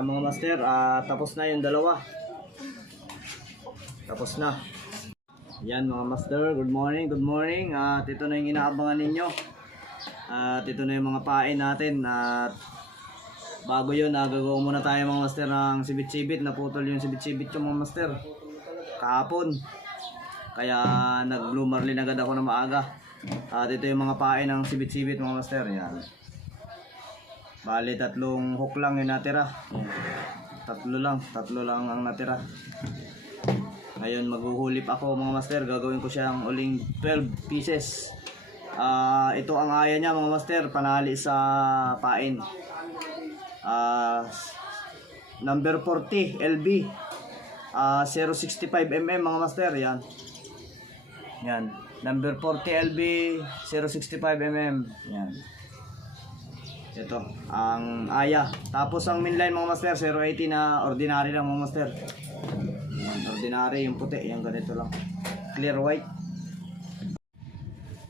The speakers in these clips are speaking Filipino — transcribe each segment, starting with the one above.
Mga master, ah, tapos na yung dalawa. Tapos na. Yan mga master, good morning, good morning. At ito na yung inaabangan ninyo. At ito na yung mga pain natin. At bago yun, ah, gagawa muna tayo mga master ng sibit-sibit. Naputol yung sibit-sibit yung mga master. Kahapon. Kaya nag-blue marlin agad ako na maaga. At ito yung mga pain ng sibit-sibit mga master. Yan. Bali, tatlong hook lang yung natira. Tatlo lang, tatlo lang ang natira. Ngayon maghuhulip ako mga master, gagawin ko siyang uling 12 pieces. Ah, ito ang aya niya mga master, panali sa pain. Ah, number 40 LB. Ah, 065 mm mga master, yan. Yan. Number 40 LB 065 mm. Yan. Ito, ang aya. Tapos ang mainline mga master, 080 na ordinary lang mga master. Ordinary yung puti, yung ganito lang. Clear white.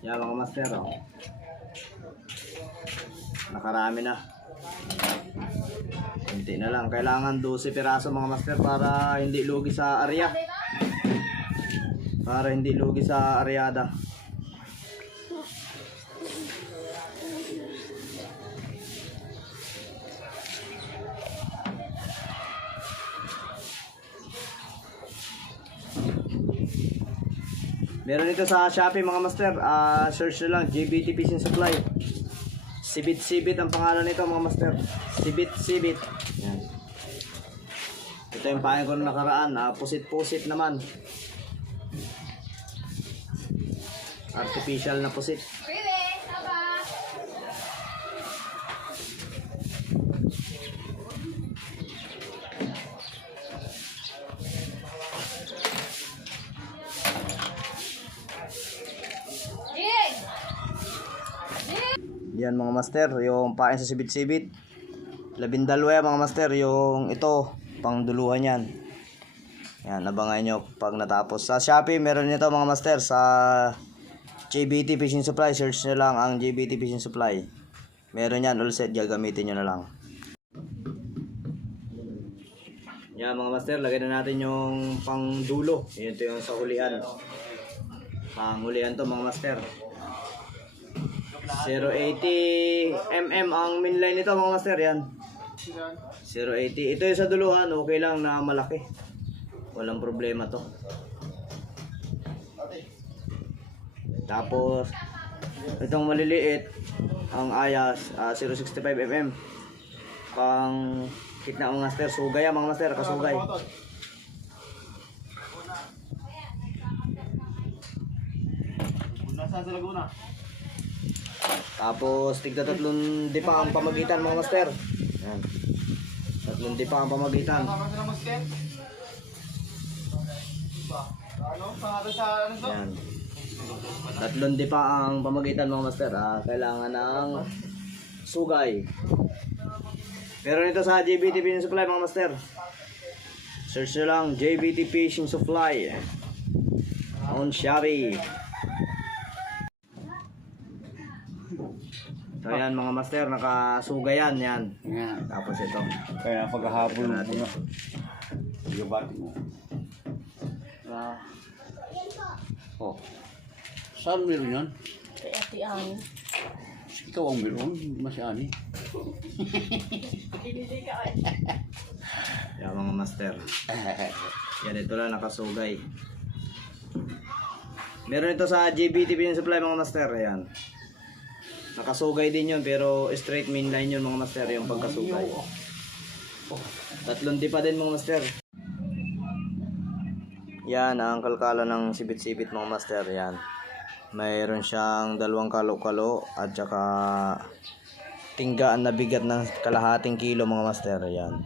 Yan mga master, oh. Nakarami na. Hindi na lang. Kailangan 12 piraso mga master para hindi lugi sa area. Para hindi lugi sa areada. Meron ito sa Shopee mga master. Ah, search nyo lang JBT Fishing Supply. Sibit Sibit ang pangalan nito mga master. Sibit Sibit. Yan. Ito yung pahay ko nakaraan. Ah, pusit-pusit naman. Artificial na pusit. Yan mga master, yung pain sa sibit-sibit. Labindalwa mga master, yung ito, pang duluhan yan. Yan, abangan nyo pag natapos. Sa Shopee, meron nito mga master sa JBT Fishing Supply. Search nyo lang ang JBT Fishing Supply. Meron yan, all set, gagamitin nyo na lang. Yan mga master, lagay na natin yung pang dulo. Yan ito yung sa hulian. Pang hulian to mga master. 080 mm ang mainline nito mga master yan. 080. Ito yung sa duluhan, okay lang na malaki. Walang problema to. Tapos, itong maliliit, ang ayas, ah, 065 mm. Pang kitna mga master, sugay yan mga master, kasugay. Nasaan sa Laguna? Tapos, tigda tatlong dipa ang pamagitan mga master. Yan. Tatlong dipa ang pamagitan. Yan. Tatlong dipa ang pamagitan mga master. Ah, kailangan ng sugay. Pero nito sa JBT Fishing Supply mga master. Search nyo lang JBT Fishing Supply. On Shopee. So yan mga master, nakasugay yan. yan. Nga. Tapos ito. Kaya pagkahabol mo natin. na. Gabati mo. Ah, Oh. Saan meron yan? Kay Ate Ani. Ikaw ang meron, mas ani. yan mga master. Yan ito lang nakasugay. Meron ito sa JBT Pin Supply mga master. Ayan. Nakasugay din yun pero straight main line yun mga master yung pagkasugay. Tatlong di pa din mga master. Yan ang kalkala ng sibit-sibit mga master. Yan. Mayroon siyang dalawang kalo-kalo at saka tinggaan na bigat ng kalahating kilo mga master. Yan.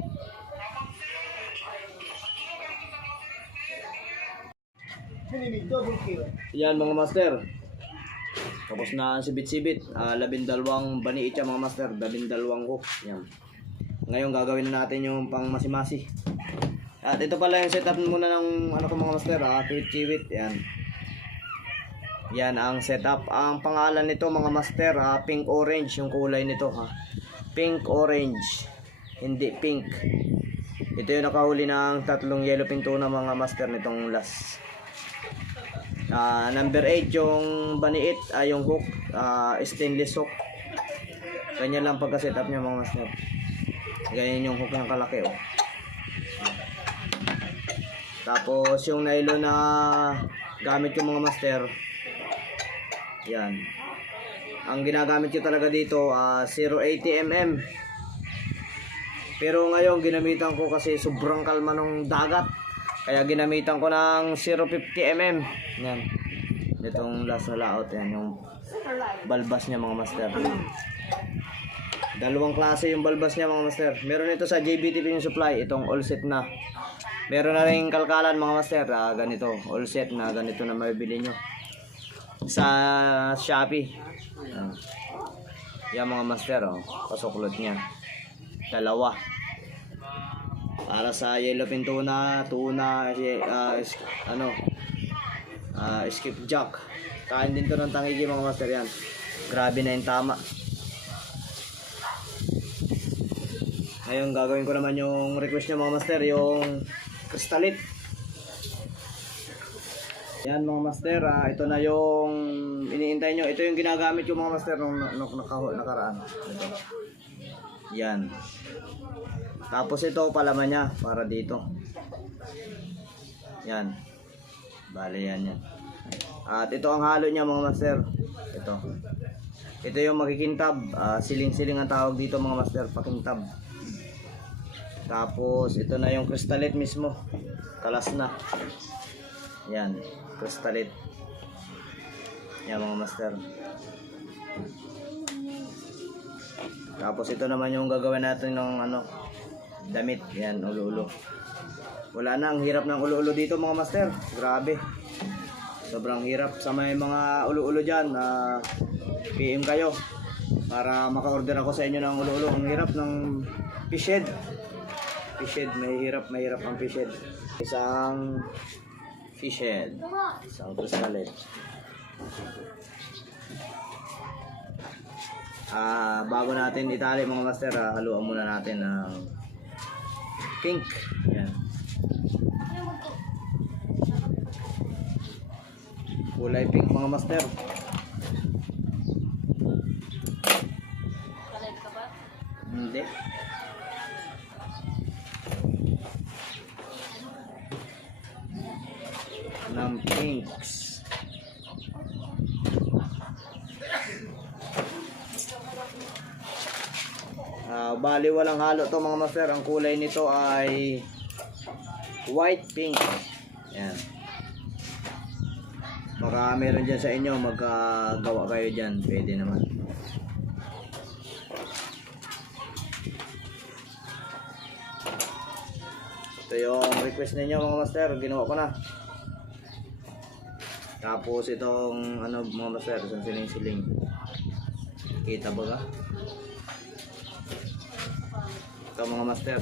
Yan mga master. Tapos na sibit-sibit. Ah, labindalawang baniit yan mga master. Labindalawang hook. Yan. Ngayon gagawin na natin yung pang masimasi. At ito pala yung setup muna ng ano ko mga master. Ah, kiwit-kiwit. Yan. Yan ang setup. Ang pangalan nito mga master, ah, pink orange yung kulay nito ha. Pink orange. Hindi pink. Ito yung nakahuli ng tatlong yellow pinto na mga master nitong last. Ah, number 8 yung baniit ay yung hook, ah, stainless hook. Ganyan lang pagka setup niya mga master. Ganyan yung hook ng kalaki oh. Tapos yung nylon na gamit yung mga master. Yan. Ang ginagamit ko talaga dito ah 080 mm. Pero ngayon ginamitan ko kasi sobrang kalma ng dagat. Kaya ginamitan ko ng 050 mm. Yan. Itong last na layout yan yung balbas niya mga master. Dalawang klase yung balbas niya mga master. Meron ito sa JBT Pin Supply, itong all set na. Meron na rin kalkalan mga master, ah, ganito, all set na ganito na mabibili nyo. Sa Shopee. Yan. Yan mga master, oh, pasuklot niya. Dalawa. Para sa yellow pin tuna, ah, is- ano, ah, skip jack. Kain din to ng tangigi mga master yan. Grabe na yung tama. Ngayon gagawin ko naman yung request niya mga master, yung kristalit. Yan mga master, ah, ito na yung iniintay nyo. Ito yung ginagamit yung mga master nung, nakaraan. Yan. Tapos ito palaman niya para dito. Yan. Bale yan yan. At ito ang halo niya mga master. Ito. Ito yung makikintab. Ah, siling-siling ang tawag dito mga master. Pakintab. Tapos ito na yung kristalit mismo. Kalas na. Yan. Kristalit. Yan mga master. Tapos ito naman yung gagawin natin ng ano damit. Yan, ulo-ulo. Wala na, ang hirap ng ulo-ulo dito mga master. Grabe. Sobrang hirap sa may mga ulo-ulo dyan. na PM kayo. Para maka-order ako sa inyo ng ulo-ulo. Ang hirap ng fish head. Fish head, mahirap, mahirap ang fish head. Isang fish head. Isang kristalit. Ah, bago natin itali mga master, ah, haluan muna natin ng pink. Yan. Kulay pink mga master. Hindi. Ng pinks. Ah, bali walang halo to mga master. Ang kulay nito ay white pink. Yan. Baka meron dyan sa inyo, magkagawa kayo dyan. Pwede naman. Ito yung request ninyo mga master. Ginawa ko na. Tapos itong ano mga master, isang siling-siling. Kita ba ka? Ito mga master.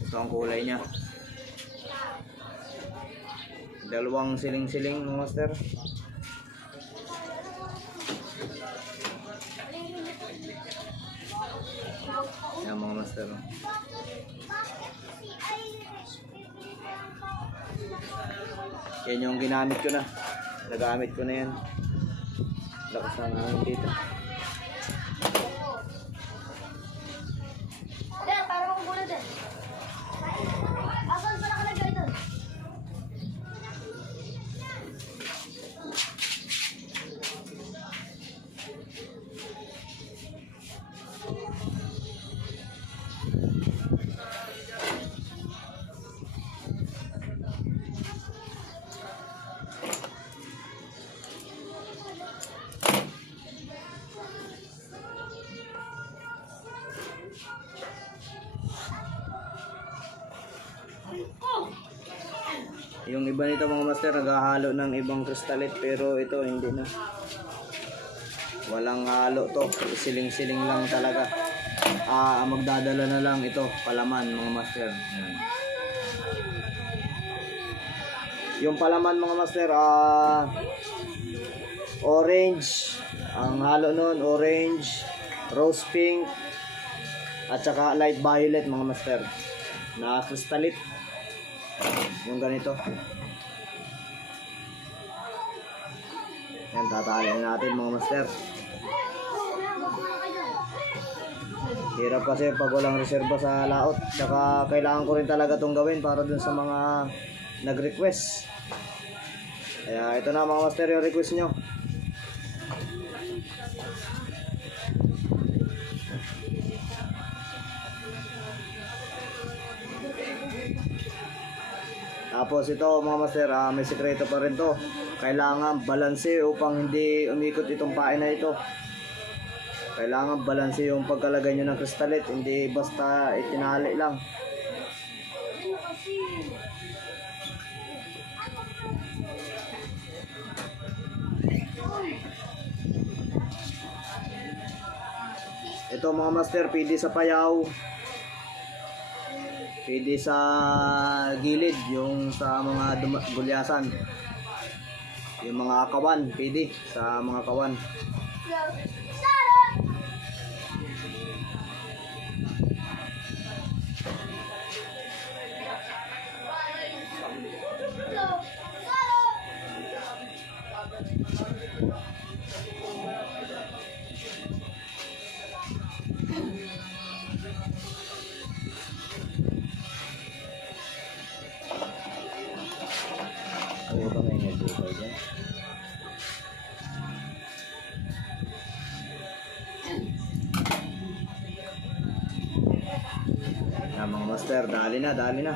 Ito ang kulay niya. Dalawang siling-siling mga master. Yan mga master. Yan yung ginamit ko na. Nagamit ko na yan. Lakas na namin dito. Iba nito mga master naghahalo ng ibang kristalit pero ito hindi na. Walang halo to. Siling-siling lang talaga. Ah, magdadala na lang ito palaman mga master. Yung palaman mga master ah orange ang halo nun orange rose pink at saka light violet mga master na kristalit. Yung ganito. Yan, tatalian natin mga master. Hirap kasi pag walang reserba sa laot. Tsaka kailangan ko rin talaga itong gawin para dun sa mga nag-request. Kaya ito na mga master yung request nyo. Tapos ito mga master, ah, may sekreto pa rin to. Kailangan balanse upang hindi umikot itong pain na ito. Kailangan balanse yung pagkalagay nyo ng kristalit, hindi basta itinali lang. Ito mga master, pwede sa payaw. Pwede sa gilid, yung sa mga gulyasan. Yung mga kawan, pwede sa mga kawan. Dali na, dali na.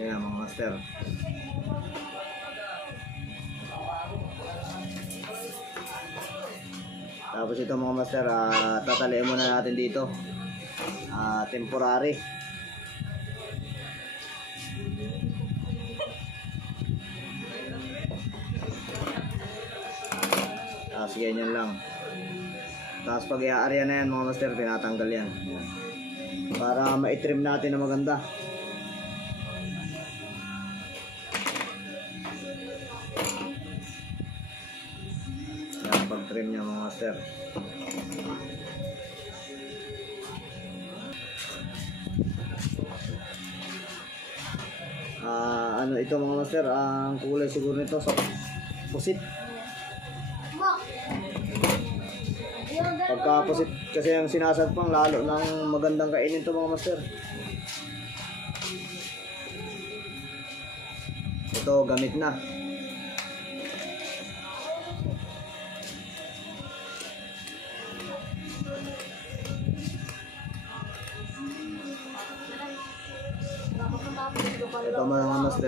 Yan mga master. Tapos ito mga master, ah, tataliin muna natin dito. Ah, temporary. Tapos ganyan lang. Tapos pag i-aarya na yan mga master, tinatanggal yan. Yan. Para ma-trim natin na maganda. Yan, pag-trim niya mga master. Ano ito mga master, ang kulay siguro nito sa pusit. Pagka pusit kasi ang sinasagpang lalo ng magandang kainin to mga master. Ito gamit na.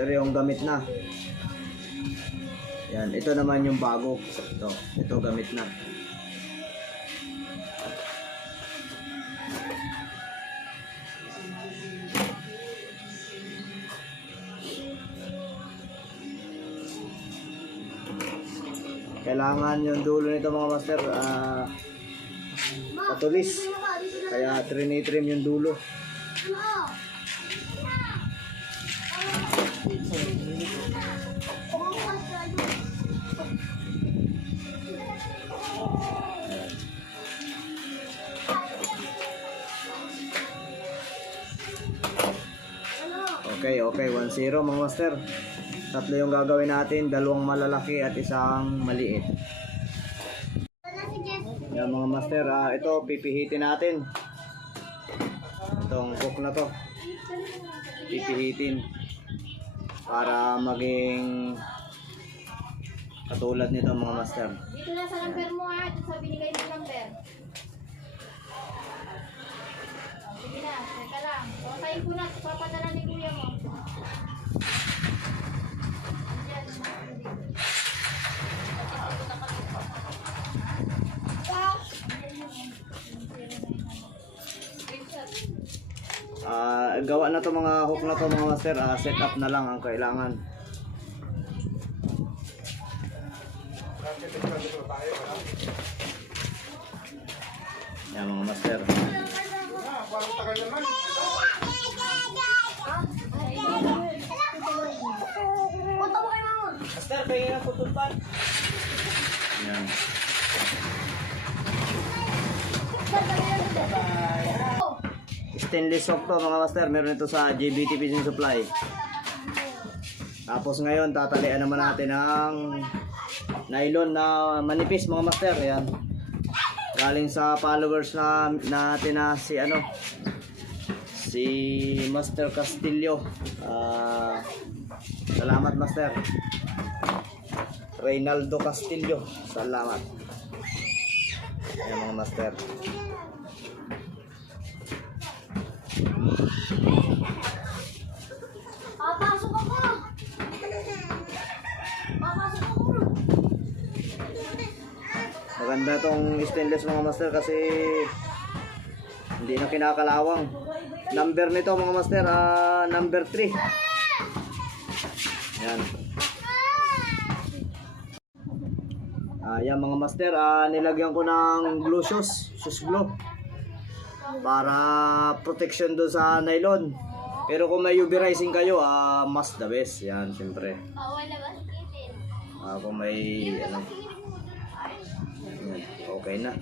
Yung gamit na. Yan, ito naman yung bago. Ito, ito gamit na. Kailangan yung dulo nito mga master ah patulis. Kaya trinitrim yung dulo. Okay, okay. 1-0 mga master. Tatlo yung gagawin natin. Dalawang malalaki at isang maliit. Yan mga master. ah, ito, pipihitin natin. Itong cook na to. Pipihitin. Para maging katulad nito mga master. Dito na sa number mo ha, dito sa binigay mo number. Sige na, teka lang. Papayin ko na, papadala ni kuya mo. Ayan, Ah, gawa na to mga hook na to mga master. Ah, set up na lang ang kailangan. Yan mga master. Master, pahingin ang putulpan. Yan. Stainless soap to mga master. Meron ito sa JBT Fishing Supply. Tapos ngayon, tatalian naman natin ang nylon na manipis mga master. Yan. Galing sa followers na natin na si ano si Master Castillo. Ah, salamat Master. Reynaldo Castillo. Salamat. Ayan mga master. Papasok ako. Papasok ako. Maganda tong stainless mga master kasi hindi na kinakalawang. Number nito mga master, ah, number 3. Yan. Ah, yan mga master, ah, nilagyan ko ng glue shoes, shoes glue. Para protection do sa nylon. Pero kung may UV rising kayo, ah, mas the best. Yan, siyempre. Ah, kung may, ano, yan, okay na.